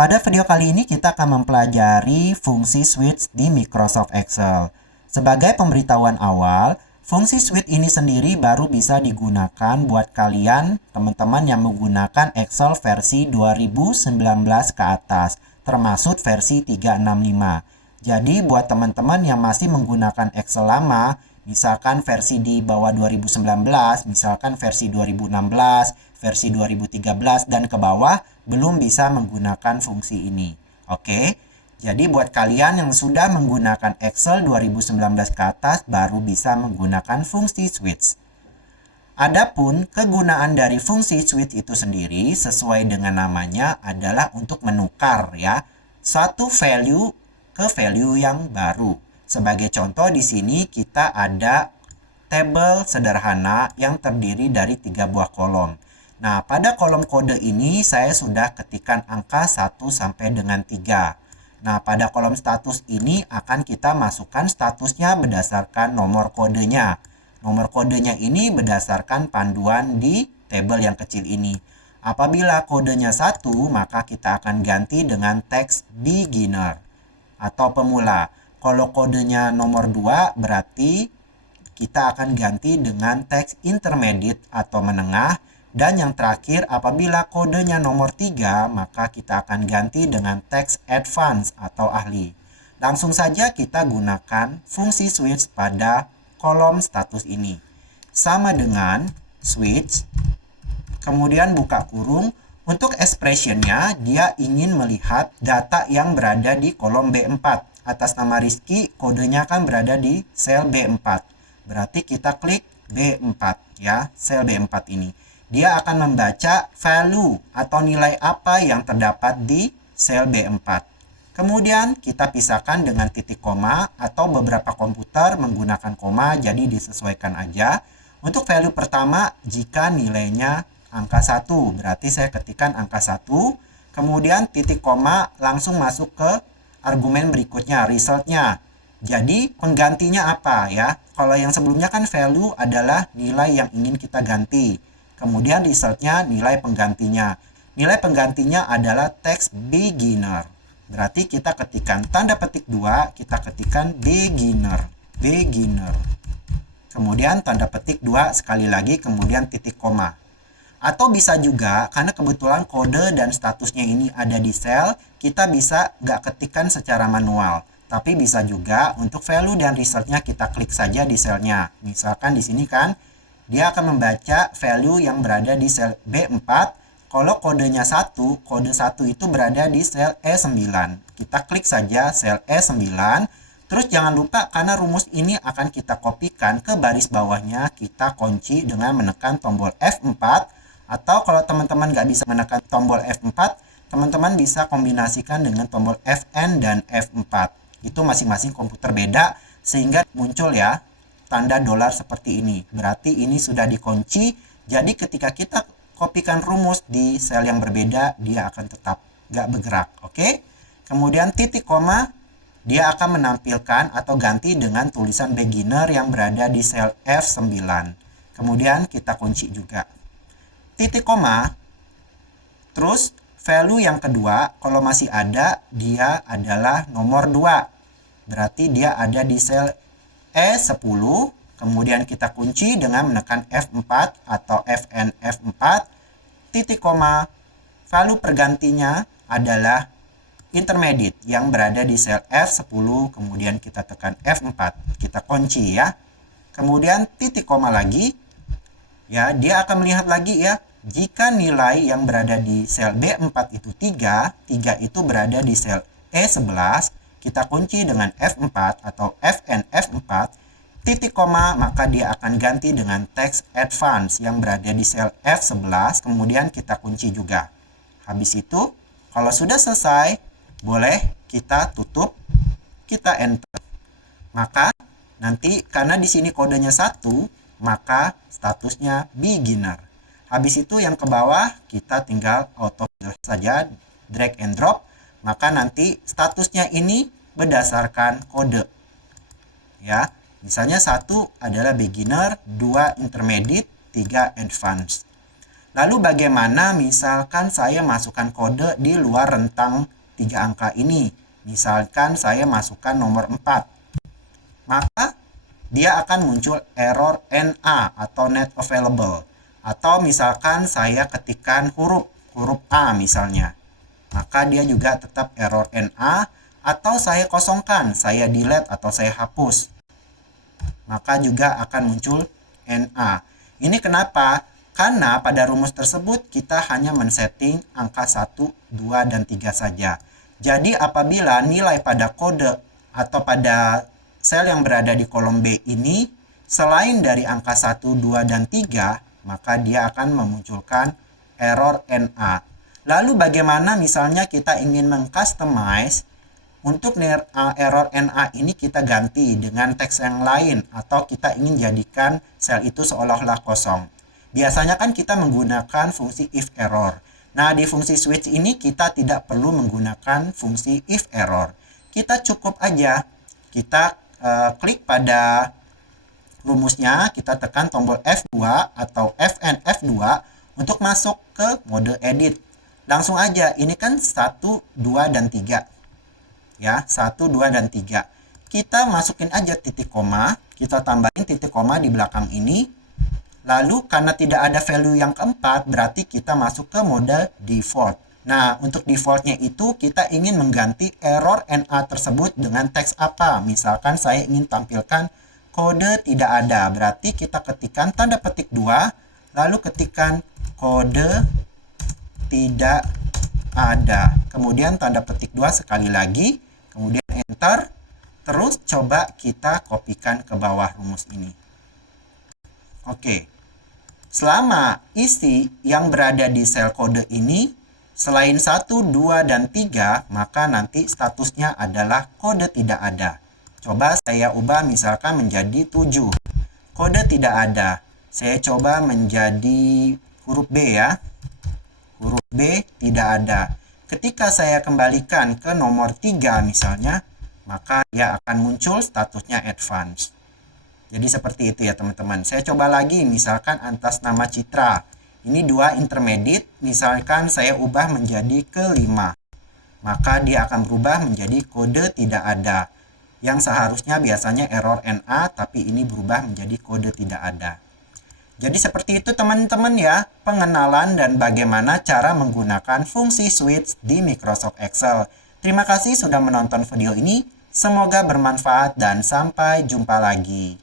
Pada video kali ini kita akan mempelajari fungsi switch di Microsoft Excel. Sebagai pemberitahuan awal, fungsi switch ini sendiri baru bisa digunakan buat kalian, teman-teman yang menggunakan Excel versi 2019 ke atas, termasuk versi 365. Jadi buat teman-teman yang masih menggunakan Excel lama, misalkan versi di bawah 2019, misalkan versi 2016, versi 2013 dan ke bawah, belum bisa menggunakan fungsi ini. Oke, jadi buat kalian yang sudah menggunakan Excel 2019 ke atas, baru bisa menggunakan fungsi switch. Adapun kegunaan dari fungsi switch itu sendiri sesuai dengan namanya adalah untuk menukar ya satu value ke value yang baru. Sebagai contoh di sini kita ada tabel sederhana yang terdiri dari 3 buah kolom. Nah, pada kolom kode ini saya sudah ketikkan angka 1 sampai dengan 3. Nah, pada kolom status ini akan kita masukkan statusnya berdasarkan nomor kodenya. Nomor kodenya ini berdasarkan panduan di tabel yang kecil ini. Apabila kodenya 1, maka kita akan ganti dengan teks beginner atau pemula. Kalau kodenya nomor 2 berarti kita akan ganti dengan teks intermediate atau menengah. Dan yang terakhir apabila kodenya nomor 3 maka kita akan ganti dengan teks advance atau ahli. Langsung saja kita gunakan fungsi switch pada kolom status ini. Sama dengan switch, kemudian buka kurung. Untuk expressionnya dia ingin melihat data yang berada di kolom B4. Atas nama Rizky, kodenya kan berada di sel B4. Berarti kita klik B4 ya, sel B4 ini. Dia akan membaca value atau nilai apa yang terdapat di sel B4. Kemudian kita pisahkan dengan titik koma atau beberapa komputer menggunakan koma, jadi disesuaikan aja. Untuk value pertama jika nilainya angka 1, berarti saya ketikkan angka 1. Kemudian titik koma langsung masuk ke argumen berikutnya, resultnya. Jadi penggantinya apa ya? Kalau yang sebelumnya kan value adalah nilai yang ingin kita ganti. Kemudian resultnya nilai penggantinya. Nilai penggantinya adalah teks beginner. Berarti kita ketikkan tanda petik 2, kita ketikkan beginner. Beginner. Kemudian tanda petik 2 sekali lagi, kemudian titik koma. Atau bisa juga, karena kebetulan kode dan statusnya ini ada di sel, kita bisa nggak ketikkan secara manual. Tapi bisa juga untuk value dan resultnya kita klik saja di selnya. Misalkan di sini kan, dia akan membaca value yang berada di sel B4. Kalau kodenya 1, kode 1 itu berada di sel E9. Kita klik saja sel E9. Terus jangan lupa karena rumus ini akan kita kopikan ke baris bawahnya, kita kunci dengan menekan tombol F4. Atau kalau teman-teman nggak bisa menekan tombol F4, teman-teman bisa kombinasikan dengan tombol Fn dan F4. Itu masing-masing komputer beda, sehingga muncul ya tanda dolar seperti ini. Berarti ini sudah dikunci, jadi ketika kita kopikan rumus di sel yang berbeda, dia akan tetap nggak bergerak. Oke? Kemudian titik koma, dia akan menampilkan atau ganti dengan tulisan beginner yang berada di sel F9. Kemudian kita kunci juga. Titik koma, terus value yang kedua, kalau masih ada, dia adalah nomor 2. Berarti dia ada di sel E10, kemudian kita kunci dengan menekan F4 atau Fn F4, titik koma, value pergantinya adalah intermediate yang berada di sel F10, kemudian kita tekan F4, kita kunci ya. Kemudian titik koma lagi, ya dia akan melihat lagi ya, jika nilai yang berada di sel B4 itu 3, 3 itu berada di sel E11, kita kunci dengan F4 atau Fn F4, titik koma, maka dia akan ganti dengan teks advance yang berada di sel F11, kemudian kita kunci juga. Habis itu, kalau sudah selesai, boleh kita tutup, kita enter. Maka nanti karena di sini kodenya 1, maka statusnya beginner. Habis itu yang ke bawah kita tinggal auto fill saja, drag and drop, maka nanti statusnya ini berdasarkan kode. Ya, misalnya 1 adalah beginner, 2 intermediate, 3 advanced. Lalu bagaimana misalkan saya masukkan kode di luar rentang 3 angka ini? Misalkan saya masukkan nomor 4. Maka dia akan muncul error NA atau not available. Atau misalkan saya ketikkan huruf A misalnya. Maka dia juga tetap error NA, atau saya kosongkan, saya delete atau saya hapus. Maka juga akan muncul NA. Ini kenapa? Karena pada rumus tersebut kita hanya men-setting angka 1, 2, dan 3 saja. Jadi apabila nilai pada kode atau pada sel yang berada di kolom B ini selain dari angka 1, 2, dan 3, maka dia akan memunculkan error NA. Lalu bagaimana misalnya kita ingin mengcustomize untuk error NA ini kita ganti dengan teks yang lain atau kita ingin jadikan sel itu seolah-olah kosong. Biasanya kan kita menggunakan fungsi if error. Nah, di fungsi switch ini kita tidak perlu menggunakan fungsi if error. Kita cukup aja kita klik pada rumusnya, kita tekan tombol F2 atau Fn F2 untuk masuk ke mode edit. Langsung aja, ini kan 1, 2, dan 3. Ya, 1, 2, dan 3. Kita masukin aja titik koma, kita tambahin titik koma di belakang ini. Lalu karena tidak ada value yang keempat, berarti kita masuk ke mode default. Nah, untuk defaultnya itu kita ingin mengganti error NA tersebut dengan teks apa. Misalkan saya ingin tampilkan kode tidak ada, berarti kita ketikkan tanda petik 2, lalu ketikkan kode tidak ada. Kemudian tanda petik 2 sekali lagi, kemudian enter. Terus coba kita kopikan ke bawah rumus ini. Oke. Selama isi yang berada di sel kode ini selain 1, 2, dan 3, maka nanti statusnya adalah kode tidak ada. Coba saya ubah misalkan menjadi 7. Kode tidak ada. Saya coba menjadi huruf B ya. Huruf B tidak ada. Ketika saya kembalikan ke nomor 3 misalnya, maka dia akan muncul statusnya advance. Jadi seperti itu ya teman-teman. Saya coba lagi misalkan atas nama Citra. Ini 2 intermediate, misalkan saya ubah menjadi ke 5. Maka dia akan berubah menjadi kode tidak ada. Yang seharusnya biasanya error NA, tapi ini berubah menjadi kode tidak ada. Jadi seperti itu teman-teman ya, pengenalan dan bagaimana cara menggunakan fungsi switch di Microsoft Excel. Terima kasih sudah menonton video ini. Semoga bermanfaat dan sampai jumpa lagi.